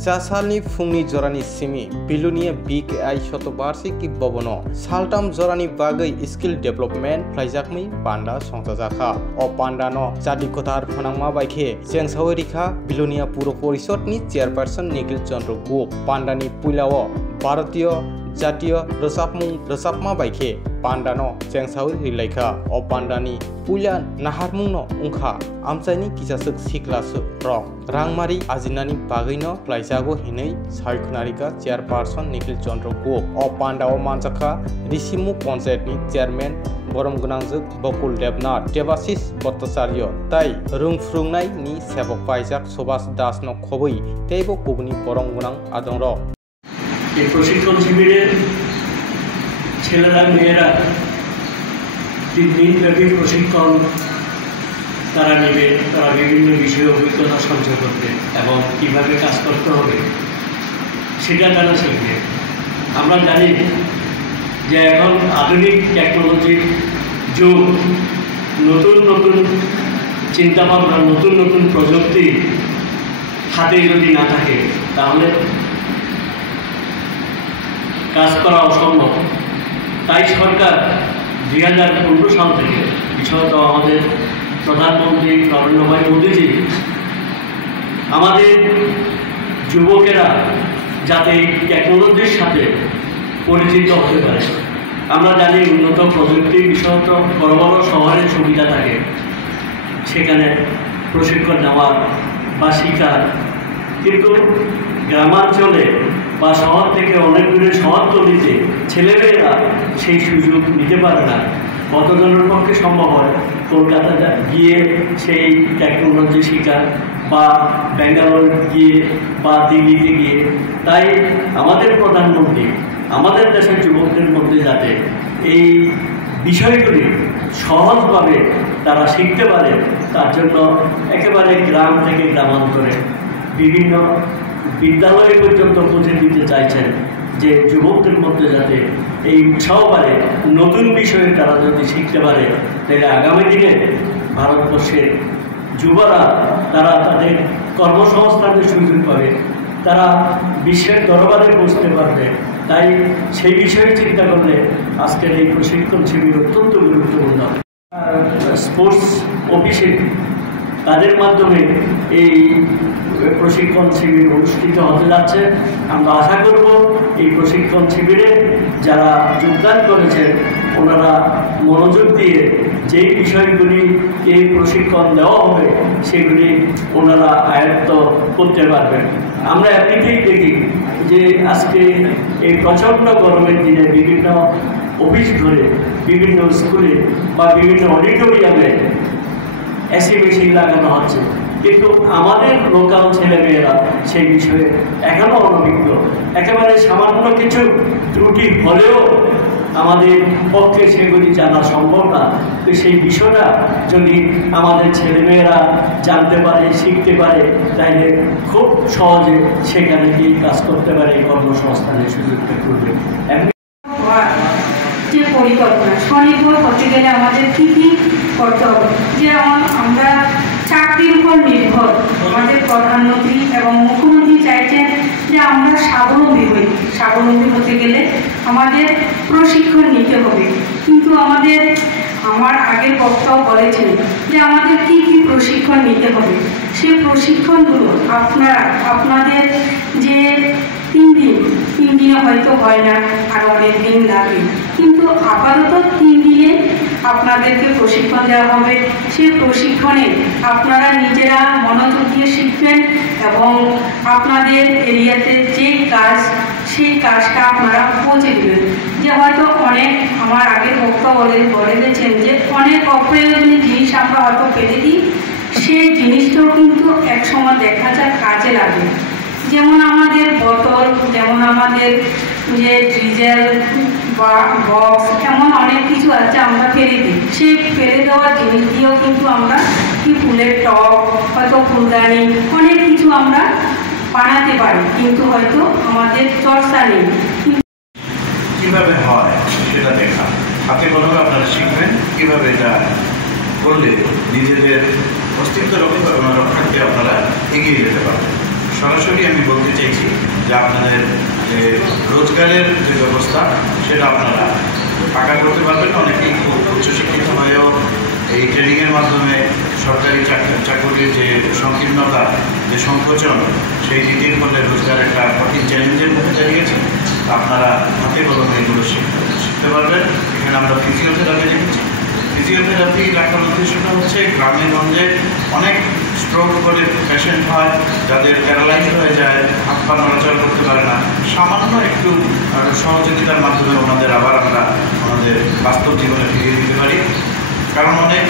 सासालनि फुंनि जरानि सिमी बिलुनिया BKI शतबार्षिकी भवन सालटाम जरानि बागै स्किल डेभलपमेंट फ्लाइजाकमै पान्डा संजाजाखा अ पान्डानो जाति कोथार फनांमा बाइखे जेंसावै रिखा बिलुनिया पुर परिषदनि चेयरपर्सन निखिल चंद्र गुप पान्डानि पुइलाव भारतीय जातीय रोजाबमा बाइखे पान्डानो जेंसावै रिलाइखा अ पान्डानि पुइला नाहारमुंनो उंखा आमचाइनि किसासक सिक्लासो रक रांमारि आजिनानि बागैनो फ्लाइजागो हिनै सायखनारिका चेयरपर्सन निखिल चंद्र गुप अ पान्डाव मानजाखा रिसिमु पंचायतनि चेयरमैन बरम गोनांजोक बकुल देबनाथ देवाशिष भट्टाचार्य ताई रोंफ्रुंनायनि सेबक पाइजाक सुभाष दासनो खबै तेबो कुबनि बरम गोनां आदंर এই প্রশিক্ষণ শিবিরে ছেলেরা মেয়েরা 3 দিন ব্যাপী প্রশিক্ষণ তারা নেবে। তারা বিভিন্ন বিষয়ে অভিজ্ঞতা সঞ্চয় করবে এবং কীভাবে কাজ করতে হবে সেটা তারা শিখবে। আমরা জানি যে এখন আধুনিক টেকনোলজির যুগ, নতুন নতুন চিন্তাভাবনা, নতুন নতুন প্রযুক্তি হাতে যদি না থাকে তাহলে কাজ করা অসম্ভব। তাই সরকার 2015 সাল থেকে, বিশেষত আমাদের প্রধানমন্ত্রী নরেন্দ্র ভাই মোদীজি আমাদের যুবকেরা যাতে টেকনোলজির সাথে পরিচিত হতে পারে। আমরা জানি উন্নত প্রযুক্তি বিশেষত বড় বড় শহরের সুবিধা থাকে, সেখানে প্রশিক্ষণ নেওয়ার বা শিখার, কিন্তু গ্রামাঞ্চলে বা শহর থেকে অনেক দূরে শহরতলিতে ছেলেমেয়েরা সেই সুযোগ নিতে পারে না। কতজনের পক্ষে সম্ভব হয় কলকাতা গিয়ে সেই টেকনোলজি শেখা বা ব্যাঙ্গালোর গিয়ে বা দিল্লিতে গিয়ে। তাই আমাদের প্রধানমন্ত্রী আমাদের দেশের যুবকদের মধ্যে যাতে এই বিষয়গুলি সহজভাবে তারা শিখতে পারে তার জন্য একেবারে গ্রাম থেকে গ্রামান্তরে বিভিন্ন বিদ্যালয় পর্যন্ত পৌঁছে দিতে চাইছেন যে যুবকদের মধ্যে যাতে এই উৎসাহ বাড়ে, নতুন বিষয়ে তারা যদি শিখতে পারে তাহলে আগামী দিনে ভারতবর্ষের যুবরা তারা তাদের কর্মসংস্থানের সুযোগ পাবে, তারা বিশ্বের দরবারে পৌঁছতে পারবে। তাই সেই বিষয়ে চিন্তা করলে আজকের এই প্রশিক্ষণ শিবির অত্যন্ত গুরুত্বপূর্ণ। স্পোর্টস অফিসে তাদের মাধ্যমে এই প্রশিক্ষণ শিবির অনুষ্ঠিত হতে যাচ্ছে। আমরা আশা করব এই প্রশিক্ষণ শিবিরে যারা যোগদান করেছেন ওনারা মনোযোগ দিয়ে যেই বিষয়গুলি এই প্রশিক্ষণ দেওয়া হবে সেগুলি ওনারা আয়ত্ত করতে পারবেন। আমরা এমনিতেই দেখি যে আজকে এই প্রচণ্ড গরমের দিনে বিভিন্ন অফিস ঘরে, বিভিন্ন স্কুলে বা বিভিন্ন অডিটোরিয়ামে এসি মেশিন লাগানো হচ্ছে, কিন্তু আমাদের লোকাল ছেলেমেয়েরা সেই বিষয়ে এখনও অনভিজ্ঞ। একেবারে সামান্য কিছু ত্রুটি হলেও আমাদের পক্ষে সেগুলি জানা সম্ভব না। তো সেই বিষয়টা যদি আমাদের ছেলেমেয়েরা জানতে পারে, শিখতে পারে, তাইলে খুব সহজে সেখানে গিয়ে কাজ করতে পারে, কর্মসংস্থানের সুযোগটা করবে। যে পরিকল্পনা স্বনির্ভর হতে গেলে আমাদের কী কী করতে হবে, যেমন আমরা চাকরির উপর নির্ভর। আমাদের প্রধানমন্ত্রী এবং মুখ্যমন্ত্রী চাইছেন যে আমরা স্বাবলম্বী হই। স্বাবলম্বী হতে গেলে আমাদের প্রশিক্ষণ নিতে হবে, কিন্তু আমার আগের বক্তাও বলেছেন যে আমাদের কী কী প্রশিক্ষণ নিতে হবে। সেই প্রশিক্ষণগুলো আপনাদের যে 3 দিনে হয়তো হয় না, আরও অনেক দিন লাগে, কিন্তু আপাতত 3 দিনে আপনাদেরকে প্রশিক্ষণ দেওয়া হবে। সেই প্রশিক্ষণে আপনারা নিজেরা মনোযোগ দিয়ে শিখবেন এবং আপনাদের এরিয়াতে যে কাজ সেই কাজটা আপনারা পৌঁছে দেবেন। যে হয়তো অনেক আমার আগের বক্তা বলে দিয়েছেন যে অনেক অপ্রয়োজনীয় জিনিস আমরা হয়তো ফেলে দিই, সেই জিনিসটাও কিন্তু একসময় দেখা যায় কাজে লাগে। যেমন আমাদের বোতল, যেমন আমাদের যে ডিজেল বা বক্স, এমন অনেক কিছু আছে আমরা ফেলে দিই। সেই ফেলে দেওয়া জিনিস দিয়েও কিন্তু আমরা কি ফুলের টব, হয়তো ফুলদানি, অনেক কিছু আমরা বানাতে পারি, কিন্তু হয়তো আমাদের চর্চা নেই। কীভাবে হয় সেটা দেখা, আপনি প্রথমে আপনারা শিখবেন কীভাবে এটা করলে নিজেদের অস্তিত্ব রক্ষাকে আপনারা এগিয়ে যেতে পারবেন। সরাসরি আমি বলতে চাইছি যে আপনাদের যে রোজগারের যে ব্যবস্থা সেটা আপনারা পাকা করতে পারবেন। অনেকেই খুব উচ্চশিক্ষিত হয়েও এই ট্রেনিংয়ের মাধ্যমে সরকারি চাকরির যে সংকীর্ণতা, যে সংকোচন, সেই নীতির ফলে রোজগার একটা কঠিন চ্যালেঞ্জের মধ্যে দাঁড়িয়েছে। আপনারা হাতে কলমে এগুলো শিখতে পারবেন। এখানে আমরা ফিজিওথেরাপি রেখেছি। ফিজিওথেরাপি রাখার উদ্দেশ্যটা হচ্ছে গ্রামে গঞ্জে অনেক স্ট্রোক করে পেশেন্ট হয়, যাদের প্যারালাইজ হয়ে যায়, হাত পা নড়াচড়া করতে পারে না, সামান্য একটু সহযোগিতার মাধ্যমে ওনাদের আবার আমরা আমাদের বাস্তব জীবনে ফিরিয়ে দিতে পারি। কারণ অনেক